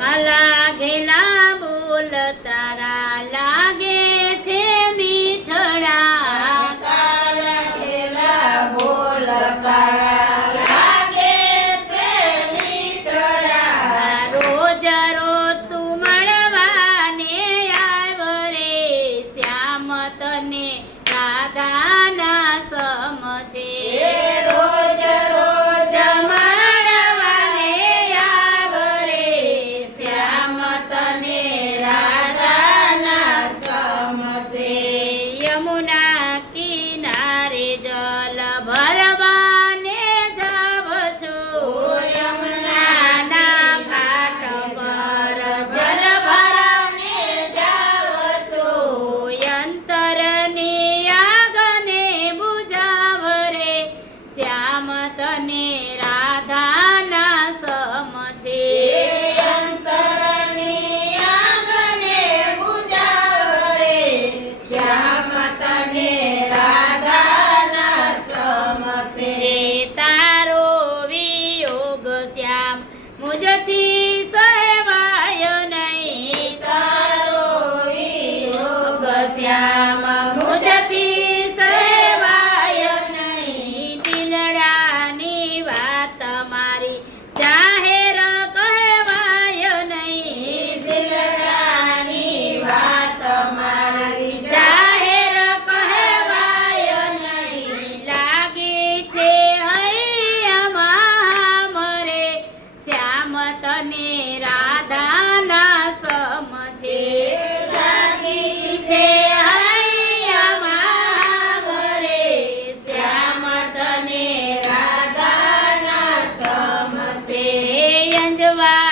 કાલા ઘેલા બોલ તારા લાગે છે મીઠડા કાલા ઘેલા બોલ તારા લાગે છે મીઠડા રોજ રોજ તું મળવાને આવ રે શ્યામ તને રાધાના સમ છે રોજ રોજ મળવાને આવ રે શ્યામ તને રાધાના સમસે યમુના કિનારે જલ ભરવાને જાવ છું યમુનાના ઘાટ પર જલ ભરવાને જાવ છું અંતરની આગને બુજાવ રે શ્યામ તને રાધાના સમ છે અંતરની આંગણે બુજાવ રે શ્યામ તને રાધાના સમસે તારો વિયોગ શ્યામ મુજથી સહેવાય નહીં તારો વિયોગ શ્યામ મુજથી સહેવાય નહીં દિલડાની વાત મારી જાહેર કહેવાય નહીં દિલડાની વાત મારી જાહેર કહેવાય નહીં લાગી છે હૈયામાં મરે શ્યામ તને રાધાના સમ છે લાગી છે હૈયામાં મરે શ્યામ તને રાધાના સમસે અંજવા